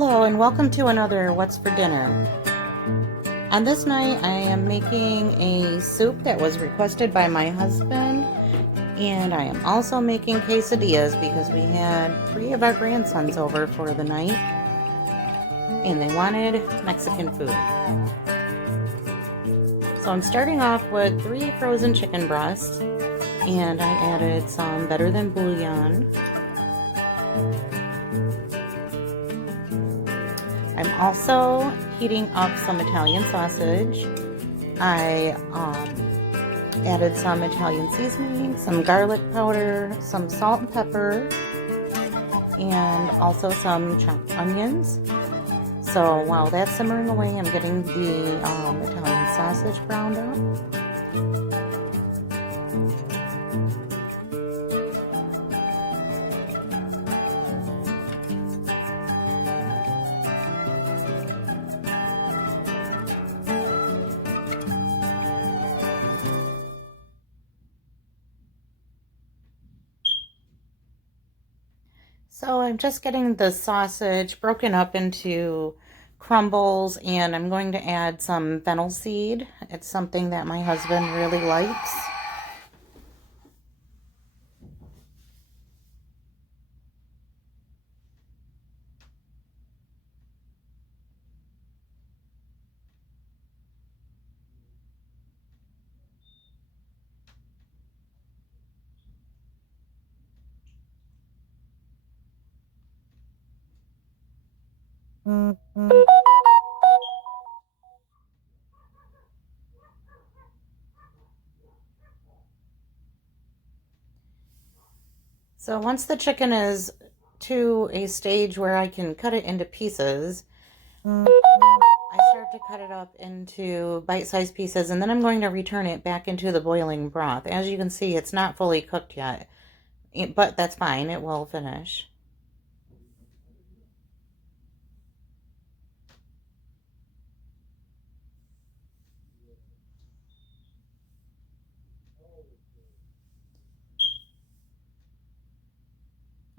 Hello and welcome to another What's for Dinner. On this night I am making a soup that was requested by my husband, and I am also making quesadillas because we had 3 of our grandsons over for the night and they wanted Mexican food. So I'm starting off with 3 frozen chicken breasts, and I added some Better Than Bouillon. I'm also heating up some Italian sausage. I added some Italian seasoning, some garlic powder, some salt and pepper, and also some chopped onions. So while that's simmering away, I'm getting the Italian sausage browned up. So I'm just getting the sausage broken up into crumbles, and I'm going to add some fennel seed. It's something that my husband really likes. So once the chicken is to a stage where I can cut it into pieces, I start to cut it up into bite-sized pieces, and then I'm going to return it back into the boiling broth. As you can see, it's not fully cooked yet, but that's fine. It will finish.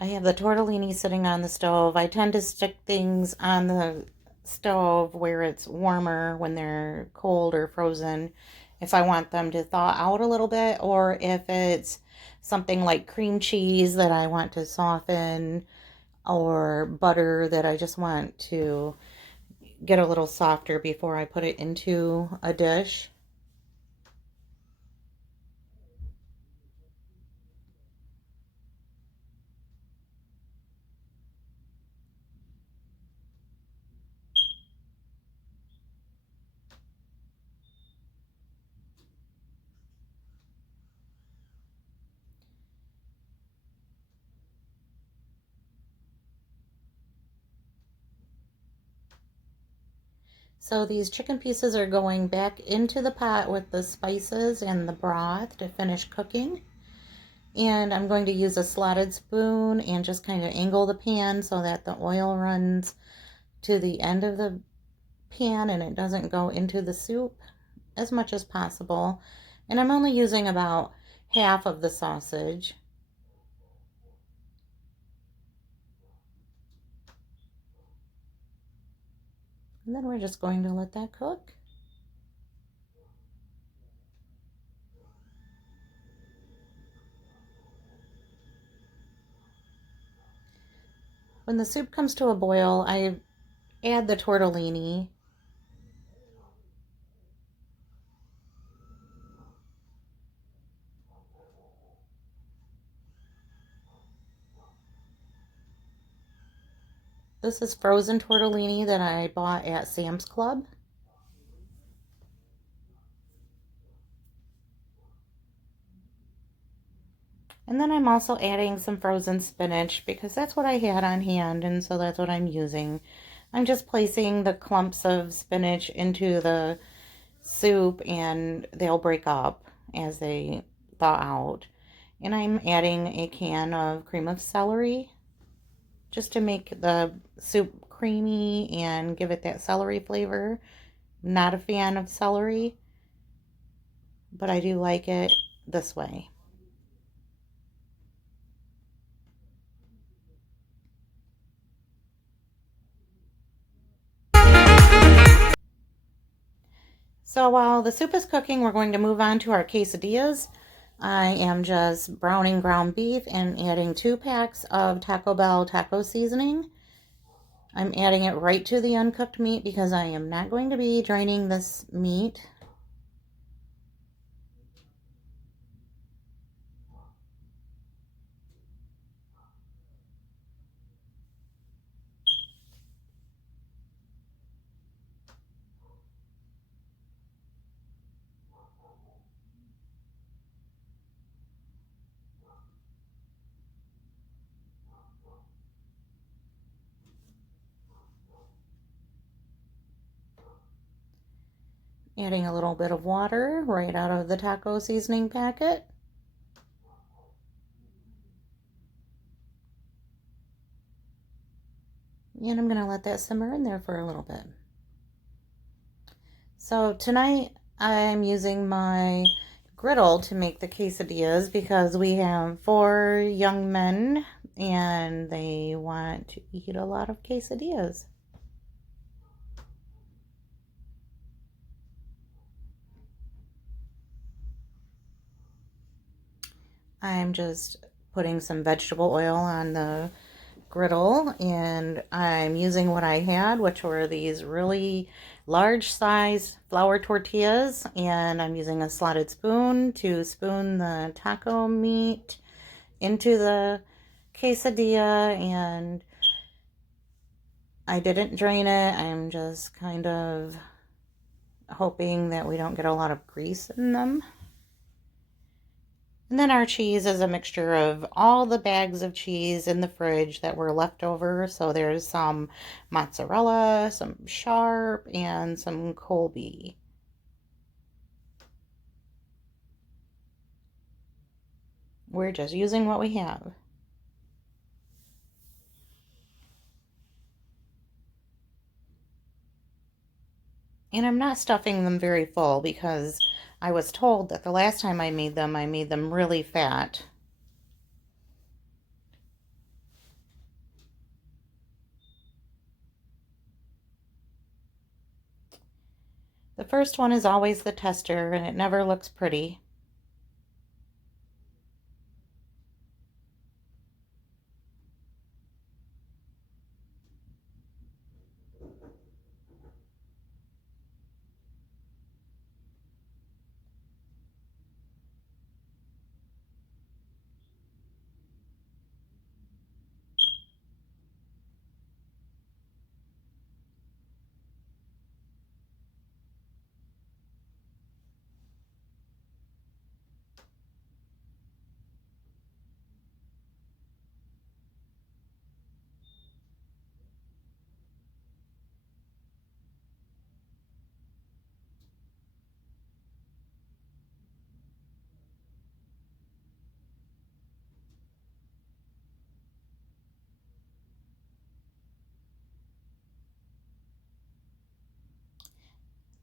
I have the tortellini sitting on the stove. I tend to stick things on the stove where it's warmer when they're cold or frozen, if I want them to thaw out a little bit, or if it's something like cream cheese that I want to soften, or butter that I just want to get a little softer before I put it into a dish. So these chicken pieces are going back into the pot with the spices and the broth to finish cooking. And I'm going to use a slotted spoon and just kind of angle the pan so that the oil runs to the end of the pan and it doesn't go into the soup as much as possible. And I'm only using about half of the sausage. And then we're just going to let that cook. When the soup comes to a boil, I add the tortellini. This is frozen tortellini that I bought at Sam's Club. And then I'm also adding some frozen spinach because that's what I had on hand, and so that's what I'm using. I'm just placing the clumps of spinach into the soup and they'll break up as they thaw out. And I'm adding a can of cream of celery just to make the soup creamy and give it that celery flavor. Not a fan of celery, but I do like it this way. So while the soup is cooking, we're going to move on to our quesadillas. I am just browning ground beef and adding 2 packs of Taco Bell taco seasoning. I'm adding it right to the uncooked meat because I am not going to be draining this meat. Adding a little bit of water right out of the taco seasoning packet. And I'm going to let that simmer in there for a little bit. So tonight I'm using my griddle to make the quesadillas because we have 4 young men and they want to eat a lot of quesadillas. I'm just putting some vegetable oil on the griddle and I'm using what I had, which were these really large size flour tortillas, and I'm using a slotted spoon to spoon the taco meat into the quesadilla, and I didn't drain it. I'm just kind of hoping that we don't get a lot of grease in them. And then our cheese is a mixture of all the bags of cheese in the fridge that were left over. So there's some mozzarella, some Sharp, and some Colby. We're just using what we have. And I'm not stuffing them very full because I was told that the last time I made them really fat. The first one is always the tester, and it never looks pretty.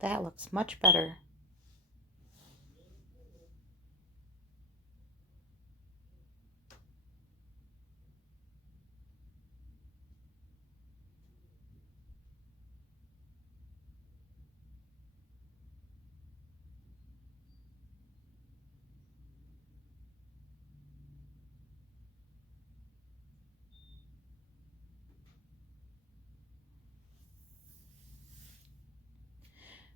That looks much better.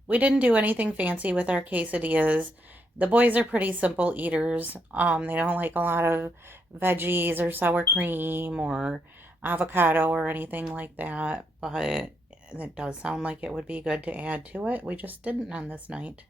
We didn't do anything fancy with our quesadillas. The boys are pretty simple eaters. They don't like a lot of veggies or sour cream or avocado or anything like that, but it does sound like it would be good to add to it. We just didn't on this night.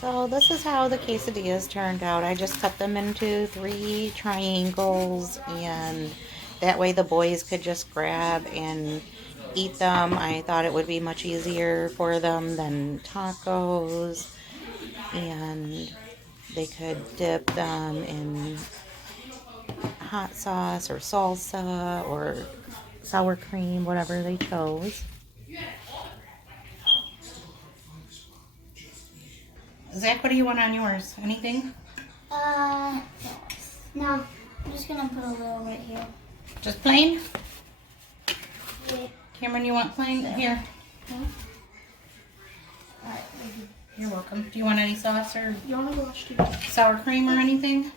So this is how the quesadillas turned out. I just cut them into 3 triangles, and that way the boys could just grab and eat them. I thought it would be much easier for them than tacos, and they could dip them in hot sauce or salsa or sour cream, whatever they chose. Zach, what do you want on yours? Anything? No. I'm just gonna put a little right here. Just plain? Yeah. Cameron, you want plain? Here. Alright, You're welcome. Do you want any sauce or you want to watch TV? sour cream or anything?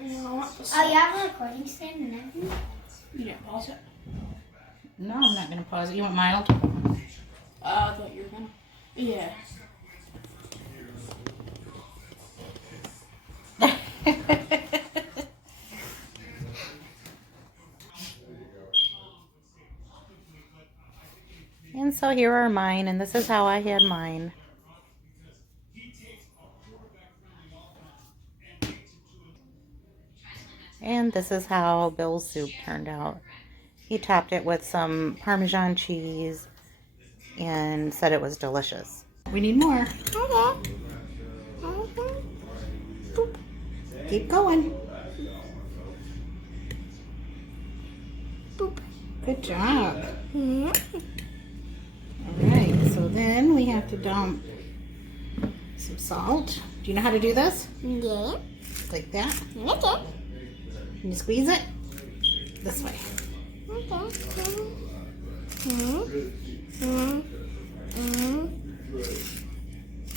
No, I want the sauce. Oh, you have a recording stand and everything? You didn't pause it? No, I'm not going to pause it. You want mild? I thought you were gonna. Yeah. And so here are mine, and this is how I had mine. And this is how Bill's soup turned out. He topped it with some Parmesan cheese and said it was delicious. We need more. Okay. Keep going. Boop. Good job. Mm-hmm. Alright, so then we have to dump some salt. Do you know how to do this? Yeah. Like that. Okay. Can you squeeze it? This way. Okay. Mm-hmm. Mm-hmm. Mm-hmm.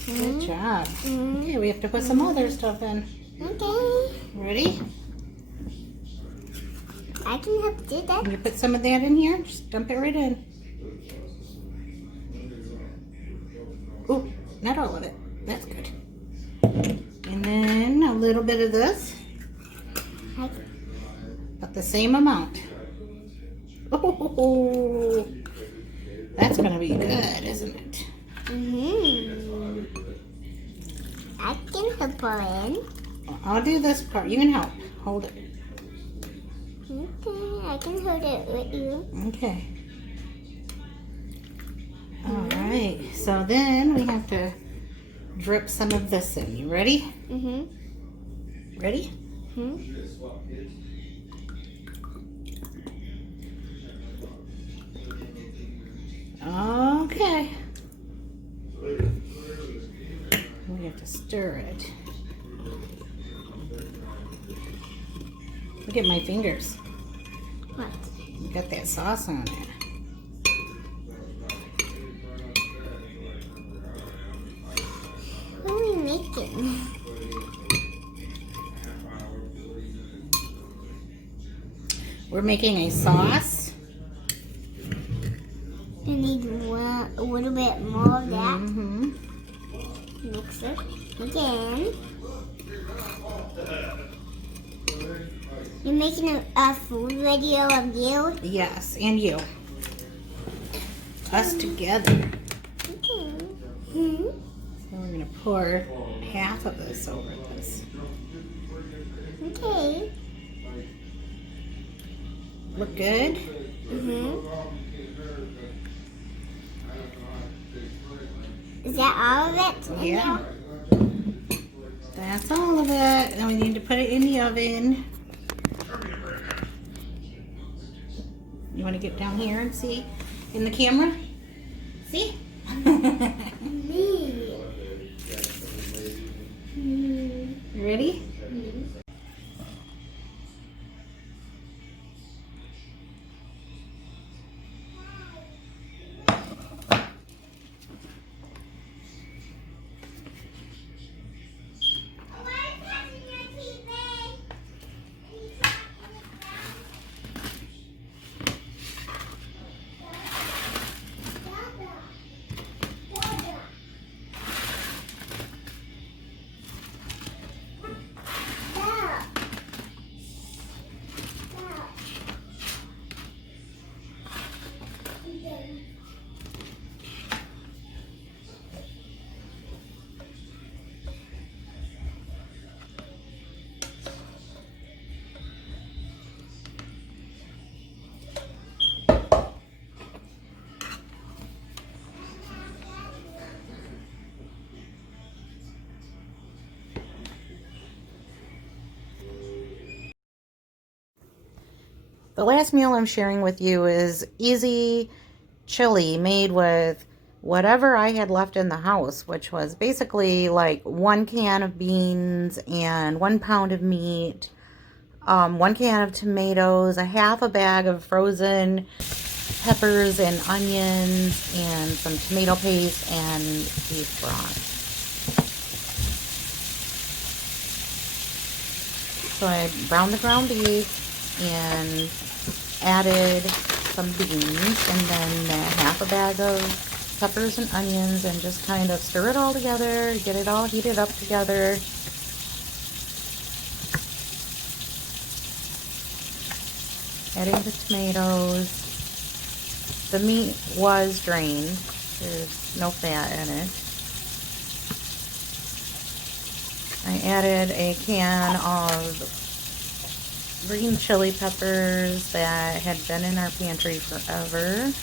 Good job. Mm-hmm. Okay, we have to put some other stuff in. Okay. Ready? I can help do that. Can you put some of that in here? Just dump it right in. Oh, not all of it. That's good. And then a little bit of this. About the same amount. Oh, that's going to be good, isn't it? Mm-hmm. I can help her in. I'll do this part. You can help. Hold it. Okay, I can hold it with you. Okay. All right. So then we have to drip some of this in. You ready? Mm-hmm. Ready? Mm-hmm. Okay. We have to stir it. Look at my fingers. What? You got that sauce on it. What are we making? We're making a sauce. You need a little bit more of that. Mm-hmm. Mix it again. You're making a food video of you? Yes, and you. Us together. Okay. Hmm. So we're gonna pour half of this over this. Okay. Look good? Mm-hmm. Is that all of it? Yeah. That's all of it. Then we need to put it in the oven. You want to get down here and see in the camera? See? Me. You ready? The last meal I'm sharing with you is easy chili made with whatever I had left in the house, which was basically like 1 can of beans and 1 pound of meat, 1 can of tomatoes, a half a bag of frozen peppers and onions, and some tomato paste and beef broth. So I browned the ground beef and added some beans and then half a bag of peppers and onions and just kind of stir it all together, get it all heated up together. Adding the tomatoes. The meat was drained. There's no fat in it. I added a can of green chili peppers that had been in our pantry forever.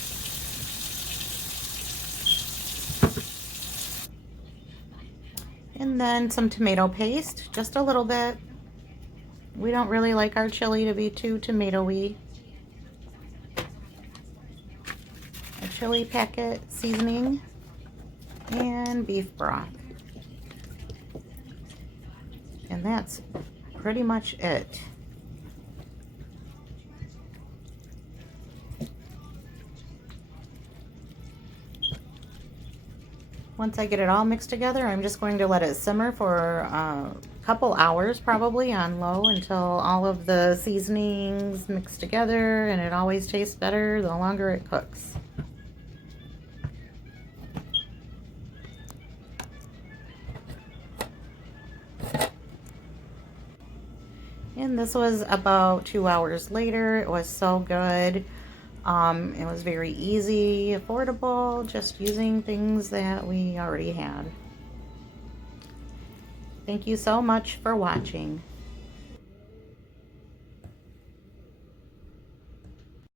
And then some tomato paste, just a little bit. We don't really like our chili to be too tomatoey. A chili packet seasoning and beef broth. And that's pretty much it. Once I get it all mixed together, I'm just going to let it simmer for a couple hours probably on low until all of the seasonings mix together, and it always tastes better the longer it cooks. And this was about 2 hours later. It was so good. It was very easy, affordable, just using things that we already had. Thank you so much for watching.